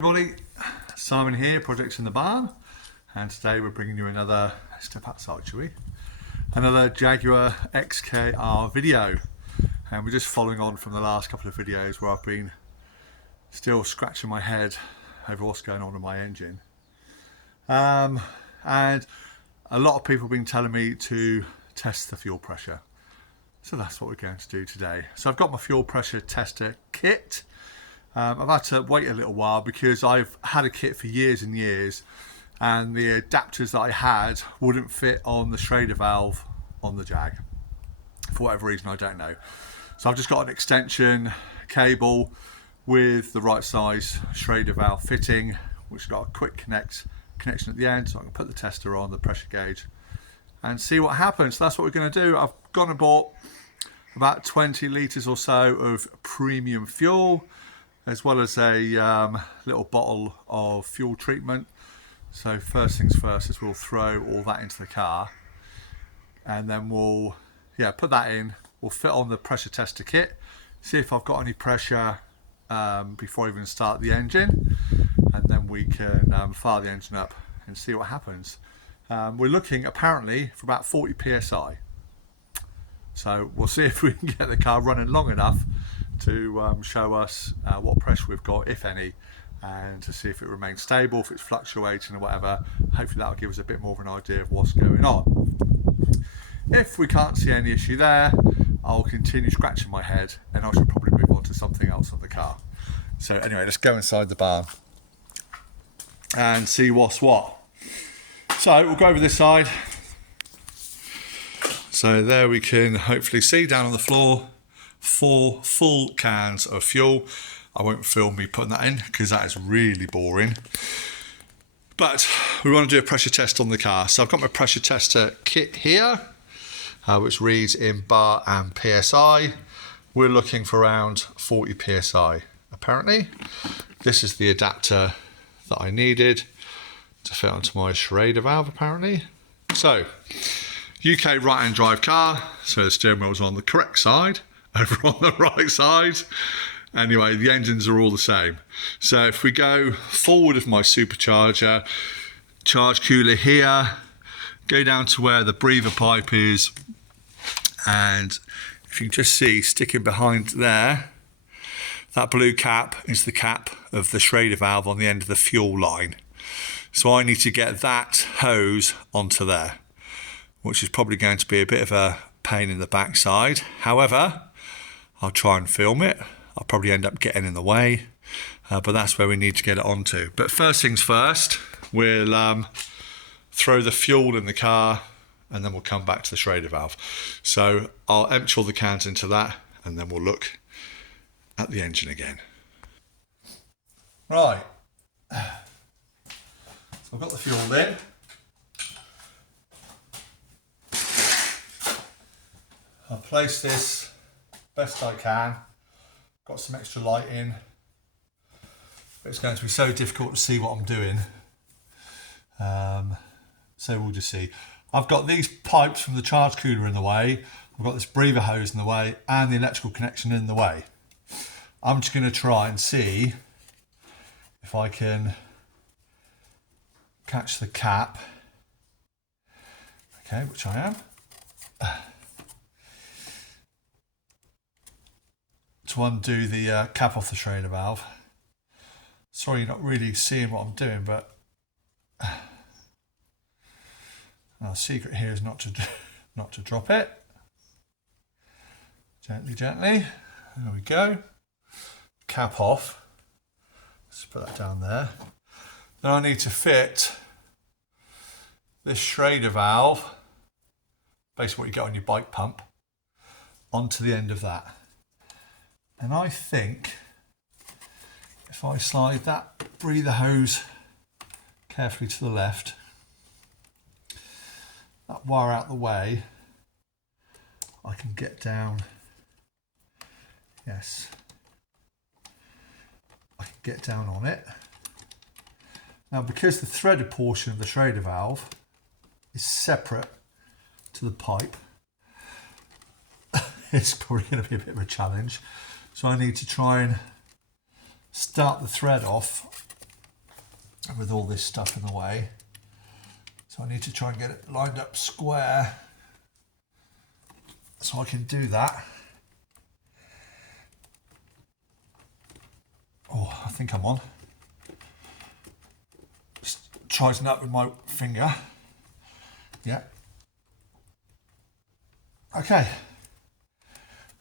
Everybody, Simon here, Projects in the Barn, and today we're bringing you another, step outside shall we, another Jaguar XKR video, and we're just following on from the last couple of videos where I've been still scratching my head over what's going on in my engine, and a lot of people have been telling me to test the fuel pressure, so that's what we're going to do today. So I've got my fuel pressure tester kit. I've had to wait a little while because I've had a kit for years and years, and the adapters that I had wouldn't fit on the Shrader valve on the Jag for whatever reason, I don't know. So I've just got an extension cable with the right size Shrader valve fitting, which has got a quick connection at the end, so I can put the tester on the pressure gauge and see what happens. So that's what we're going to do. I've gone and bought about 20 litres or so of premium fuel, as well as a little bottle of fuel treatment. So first things first is we'll throw all that into the car, and then we'll put that in. We'll fit on the pressure tester kit, see if I've got any pressure before I even start the engine, and then we can fire the engine up and see what happens. We're looking apparently for about 40 psi. So we'll see if we can get the car running long enough to show us what pressure we've got, if any, and to see if it remains stable, if it's fluctuating or whatever. Hopefully that'll give us a bit more of an idea of what's going on. If we can't see any issue there, I'll continue scratching my head and I should probably move on to something else on the car. So anyway, let's go inside the barn and see what's what. So we'll go over this side. So there we can hopefully see down on the floor 4 full cans of fuel. I won't film me putting that in because that is really boring. But we want to do a pressure test on the car. So I've got my pressure tester kit here, which reads in bar and PSI. We're looking for around 40 PSI apparently. This is the adapter that I needed to fit onto my Shrader valve apparently. So UK right-hand drive car, so the steering wheel's on the correct side, over on the right side. Anyway, the engines are all the same. So if we go forward of my supercharger, charge cooler here, go down to where the breather pipe is, and if you can just see sticking behind there, that blue cap is the cap of the Shrader valve on the end of the fuel line. So I need to get that hose onto there, which is probably going to be a bit of a pain in the backside. However, I'll try and film it. I'll probably end up getting in the way, but that's where we need to get it onto. But first things first, we'll throw the fuel in the car and then we'll come back to the Shrader valve. So I'll empty all the cans into that and then we'll look at the engine again. Right, so I've got the fuel in. I'll place this best I can. Got some extra light in, but it's going to be so difficult to see what I'm doing. So we'll just see. I've got these pipes from the charge cooler in the way. I've got this breather hose in the way and the electrical connection in the way. I'm just going to try and see if I can catch the cap. Okay, which I am. To undo the cap off the Shrader valve. Sorry, you're not really seeing what I'm doing, but our secret here is not to drop it. Gently, gently. There we go. Cap off. Let's put that down there. Then I need to fit this Shrader valve, basically what you get on your bike pump, onto the end of that. And I think if I slide that breather hose carefully to the left, that wire out the way, I can get down. Yes, I can get down on it. Now, because the threaded portion of the Shrader valve is separate to the pipe, it's probably going to be a bit of a challenge. So I need to try and start the thread off with all this stuff in the way. So I need to try and get it lined up square so I can do that. Oh, I think I'm on. Just tighten up with my finger. Yeah. Okay.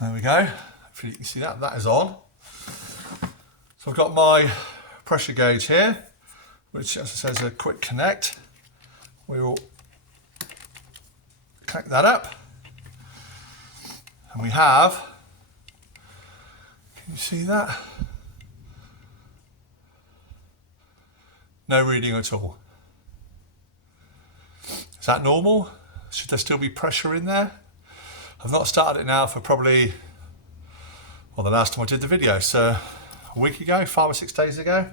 There we go. Hopefully you can see that. That is on. So I've got my pressure gauge here, which, as I said, is a quick connect. We will connect that up. And we have, can you see that? No reading at all. Is that normal? Should there still be pressure in there? I've not started it now for probably, well, the last time I did the video, so a week ago, 5 or 6 days ago.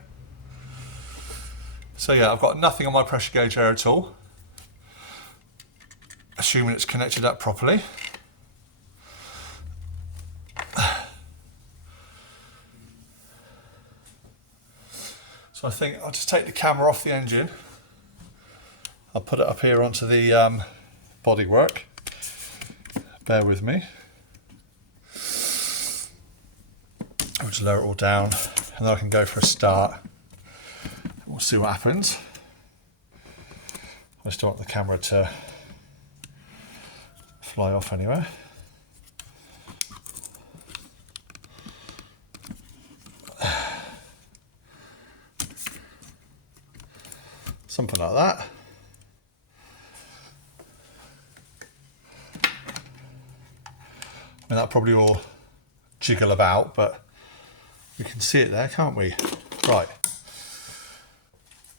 So yeah, I've got nothing on my pressure gauge there at all. Assuming it's connected up properly. So I think I'll just take the camera off the engine. I'll put it up here onto the bodywork. Bear with me. I'll just lower it all down and then I can go for a start. We'll see what happens. I just don't want the camera to fly off anywhere. Something like that. I mean, that probably will jiggle about, but we can see it there, can't we? Right.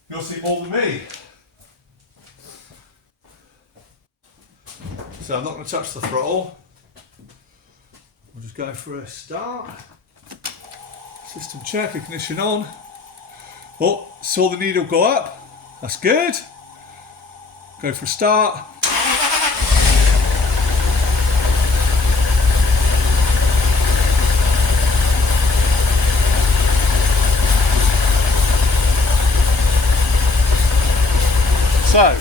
You'll see more than me. So I'm not going to touch the throttle. We'll just go for a start. System check, ignition on. Oh, saw the needle go up. That's good. Go for a start. So,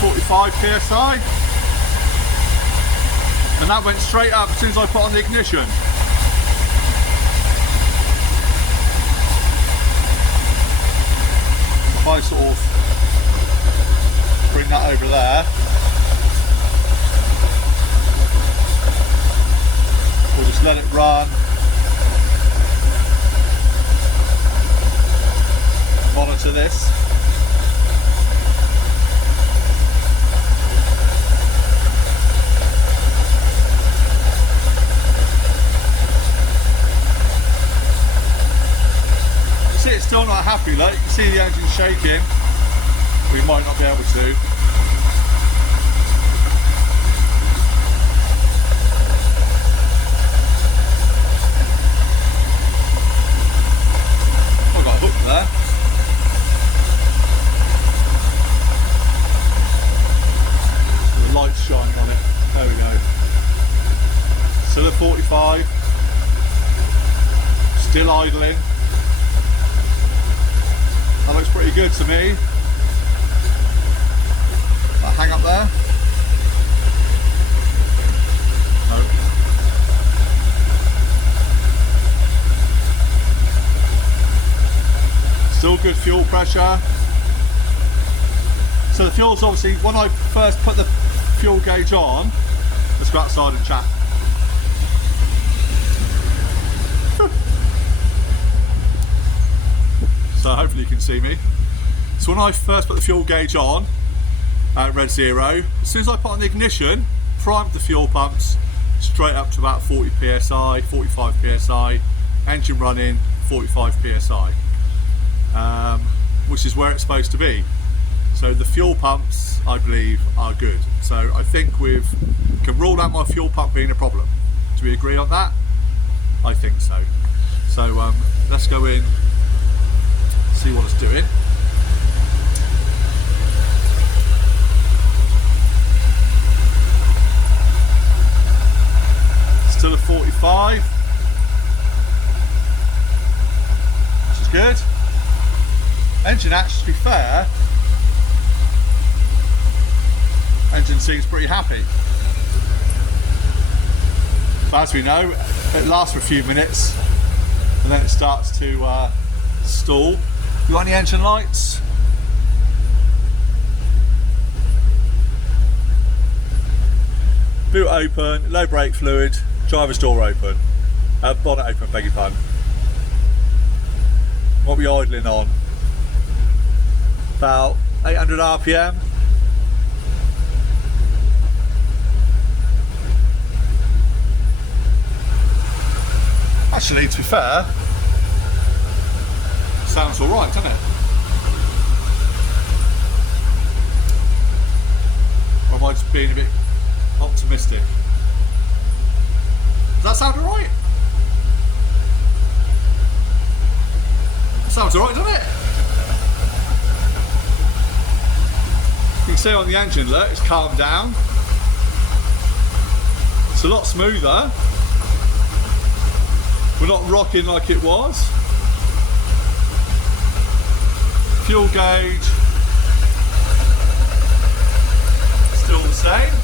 45 psi, and that went straight up as soon as I put on the ignition. If I sort of bring that over there, we'll just let it run. Monitor this. You see it's still not happy, look. You can see the engine shaking. We might not be able to. I've got a hook there. Lights shining on it. There we go. Still at 45. Still idling. That looks pretty good to me. I'll hang up there. No. Still good fuel pressure. So the fuel's obviously, when I first put the fuel gauge on, let's go outside and chat. So hopefully you can see me. So when I first put the fuel gauge on at red 0, as soon as I put on the ignition, primed the fuel pumps straight up to about 40 psi, 45 psi, engine running 45 psi, which is where it's supposed to be. So the fuel pumps, I believe, are good. So I think we can rule out my fuel pump being a problem. Do we agree on that? I think so. So let's go in, see what it's doing. Still at 45. good. Engine actually, to be fair, engine seems pretty happy. But as we know, it lasts for a few minutes and then it starts to stall. You got any engine lights? Boot open, low brake fluid, driver's door open, bonnet open, beg your pardon. What are we idling on? About 800 RPM. Actually, to be fair, sounds alright, doesn't it? Or am I just being a bit optimistic? Does that sound alright? Sounds alright, doesn't it? You can see on the engine, look, it's calmed down. It's a lot smoother. We're not rocking like it was. Fuel gauge, still the same.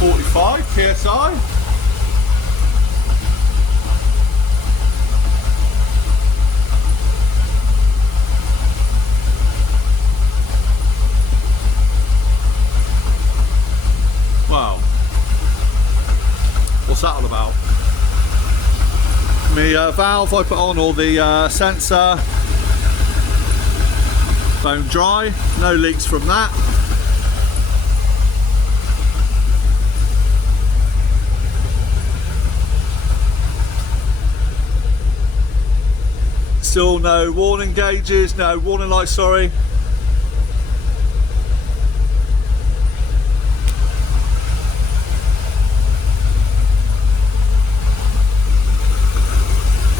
45 PSI. Wow. What's that all about? The valve I put on, or the sensor, bone dry, no leaks from that. Still no warning gauges, no warning lights, sorry.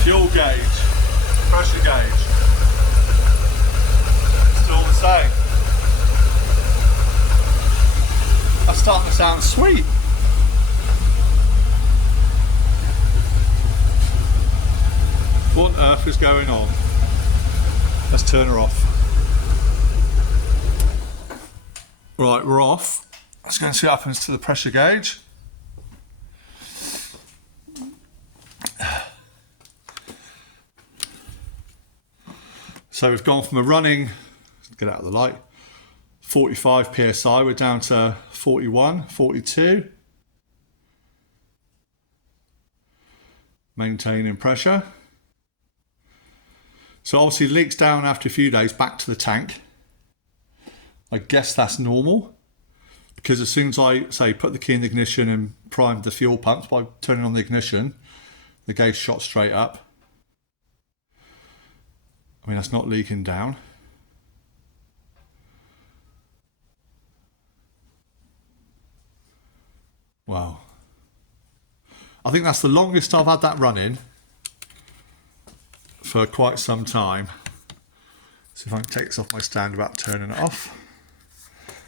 Fuel gauge, pressure gauge, still the same. That's starting to sound sweet. What on earth is going on? Let's turn her off. Right, we're off. Let's go and see what happens to the pressure gauge. So we've gone from a running, get out of the light, 45 PSI, we're down to 41, 42. Maintaining pressure. So obviously leaks down after a few days back to the tank. I guess that's normal, because as soon as I say put the key in the ignition and primed the fuel pumps by turning on the ignition, the gauge shot straight up. I mean, that's not leaking down. Wow. I think that's the longest I've had that running for quite some time. See if I can take this off my stand without turning it off.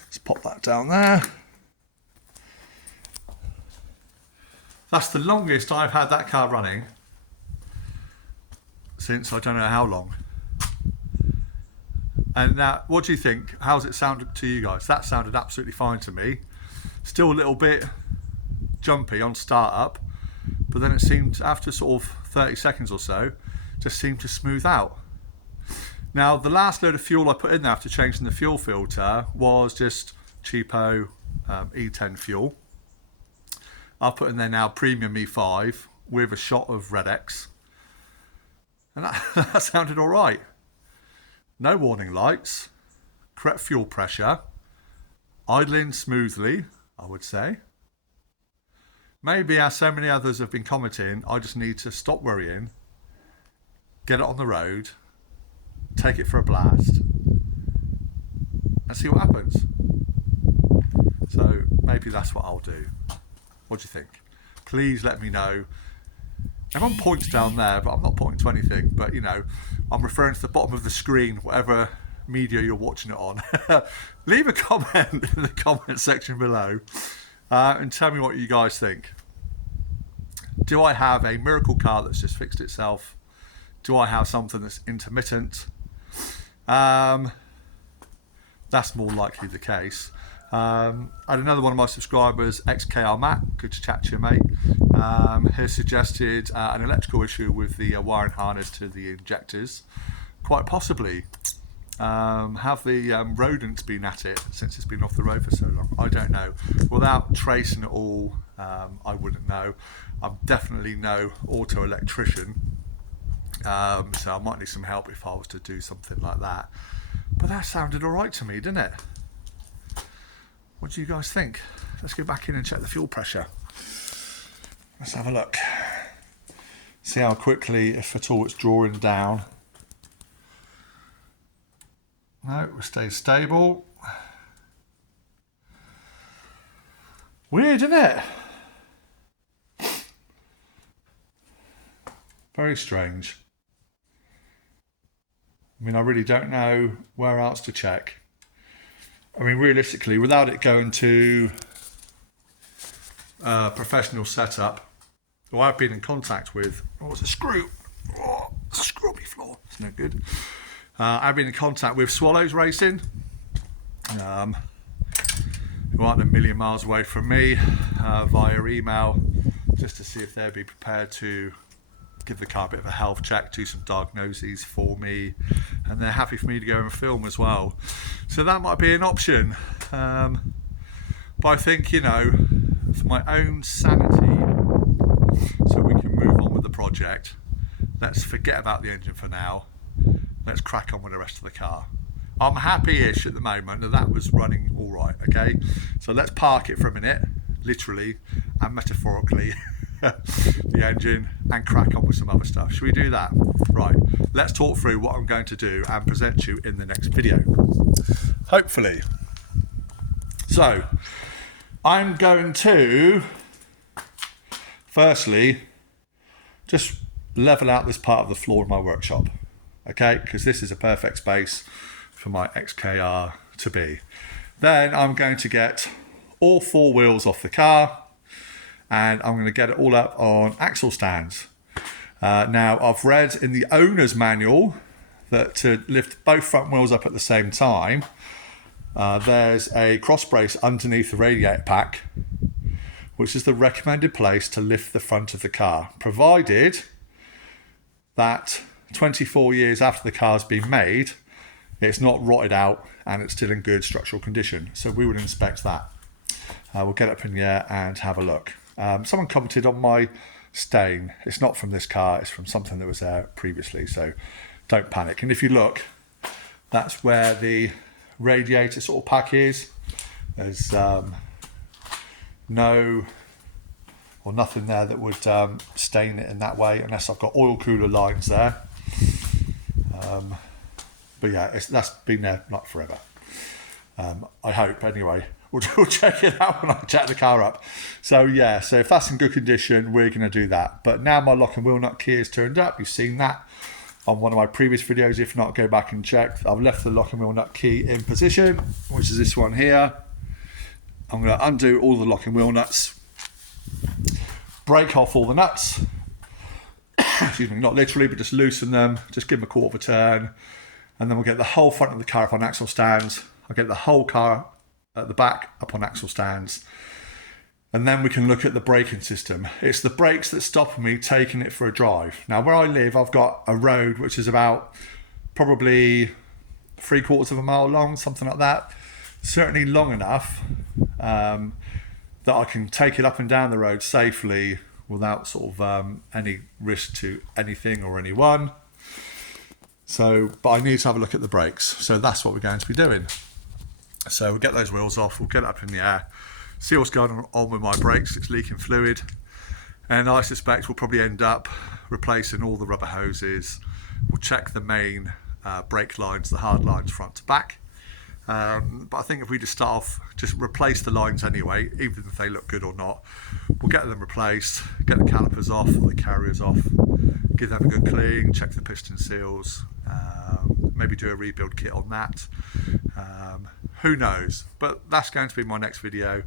Let's pop that down there. That's the longest I've had that car running since I don't know how long. And now, what do you think? How's it sounded to you guys? That sounded absolutely fine to me. Still a little bit jumpy on startup, but then it seemed after sort of 30 seconds or so, just seemed to smooth out. Now, the last load of fuel I put in there after changing the fuel filter was just cheapo E10 fuel. I've put in there now premium E5 with a shot of Redex, and that sounded all right. No warning lights, correct fuel pressure, idling smoothly, I would say. Maybe, as so many others have been commenting, I just need to stop worrying, get it on the road, take it for a blast, and see what happens. So maybe that's what I'll do. What do you think? Please let me know. Everyone points down there, but I'm not pointing to anything. But, you know, I'm referring to the bottom of the screen, whatever media you're watching it on. Leave a comment in the comment section below and tell me what you guys think. Do I have a miracle car that's just fixed itself? Do I have something that's intermittent? That's more likely the case. I had another one of my subscribers, XKR Matt, good to chat to you, mate, has suggested an electrical issue with the wiring harness to the injectors. Quite possibly. Have the rodents been at it since it's been off the road for so long? I don't know. Without tracing it all, I wouldn't know. I'm definitely no auto electrician, so I might need some help if I was to do something like that. But that sounded alright to me, didn't it? What do you guys think? Let's go back in and check the fuel pressure. Let's have a look. See how quickly, if at all, it's drawing down. No, it stays stable. Weird, isn't it? Very strange. I mean, I really don't know where else to check. I mean, realistically, without it going to a professional setup, who I've been in contact with, it's a screw. Oh, it's a screwy floor. It's no good. I've been in contact with Swallows Racing, who aren't a million miles away from me, via email, just to see if they'd be prepared to give the car a bit of a health check, do some diagnoses for me, and they're happy for me to go and film as well. So that might be an option. But I think, you know, for my own sanity, so we can move on with the project, let's forget about the engine for now. Let's crack on with the rest of the car. I'm happy-ish at the moment that was running all right, okay? So let's park it for a minute, literally and metaphorically, the engine, and crack on with some other stuff. Should we do that? Right, let's talk through what I'm going to do and present you in the next video, hopefully. So, I'm going to, firstly, just level out this part of the floor of my workshop. Okay, because this is a perfect space for my XKR to be. Then I'm going to get all four wheels off the car, and I'm going to get it all up on axle stands. Now, I've read in the owner's manual that to lift both front wheels up at the same time, there's a cross brace underneath the radiator pack, which is the recommended place to lift the front of the car, provided that 24 years after the car's been made, it's not rotted out and it's still in good structural condition. So we would inspect that. We'll get up in the air and have a look. Someone commented on my stain. It's not from this car, it's from something that was there previously, so don't panic. And if you look, that's where the radiator sort of pack is. There's nothing there that would stain it in that way, unless I've got oil cooler lines there. But yeah, that's been there like forever. I hope anyway. We'll check it out when I jack the car up. So yeah, so if that's in good condition, we're going to do that. But now my lock and wheel nut key is turned up. You've seen that on one of my previous videos. If not, go back and check. I've left the lock and wheel nut key in position, which is this one here. I'm going to undo all the lock and wheel nuts, break off all the nuts. Excuse me, not literally, but just loosen them, just give them a quarter of a turn, and then we'll get the whole front of the car up on axle stands. I'll get the whole car at the back up on axle stands, and then we can look at the braking system. It's the brakes that stop me taking it for a drive. Now, where I live, I've got a road which is about probably 3/4 of a mile long, something like that. Certainly long enough that I can take it up and down the road safely without sort of any risk to anything or anyone. So, but I need to have a look at the brakes. So that's what we're going to be doing. So we'll get those wheels off, we'll get it up in the air, see what's going on with my brakes. It's leaking fluid, and I suspect we'll probably end up replacing all the rubber hoses. We'll check the main brake lines, the hard lines front to back. But I think if we just start off, just replace the lines anyway, even if they look good or not. We'll get them replaced, get the calipers off, the carriers off, give them a good clean, check the piston seals, maybe do a rebuild kit on that. Who knows? But that's going to be my next video.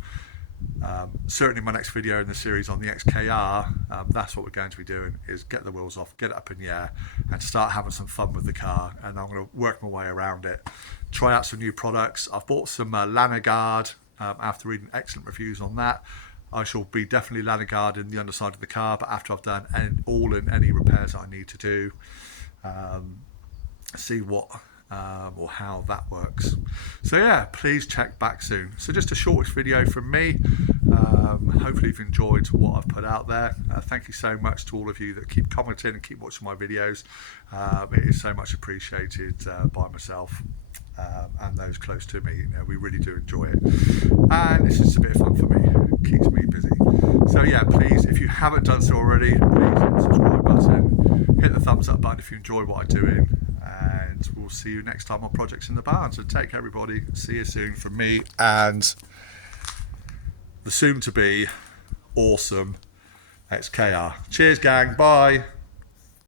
Certainly my next video in the series on the XKR, that's what we're going to be doing, is get the wheels off, get it up in the air and start having some fun with the car. And I'm going to work my way around it, try out some new products. I've bought some lanyard guard after reading excellent reviews on that. I shall be definitely lanyard guarding the underside of the car, but after I've done any repairs that I need to do, see what or how that works. So yeah, please check back soon. So just a shortish video from me. Hopefully you've enjoyed what I've put out there. Thank you so much to all of you that keep commenting and keep watching my videos. It is so much appreciated by myself and those close to me. You know, we really do enjoy it, and it's just a bit of fun for me. It keeps me busy. So yeah, please, if you haven't done so already, please hit the subscribe button, hit the thumbs up button if you enjoy what I'm doing, and we'll see you next time on Projects in the Barn. So take care, everybody. See you soon from me and the soon to be awesome XKR. Cheers, gang. Bye.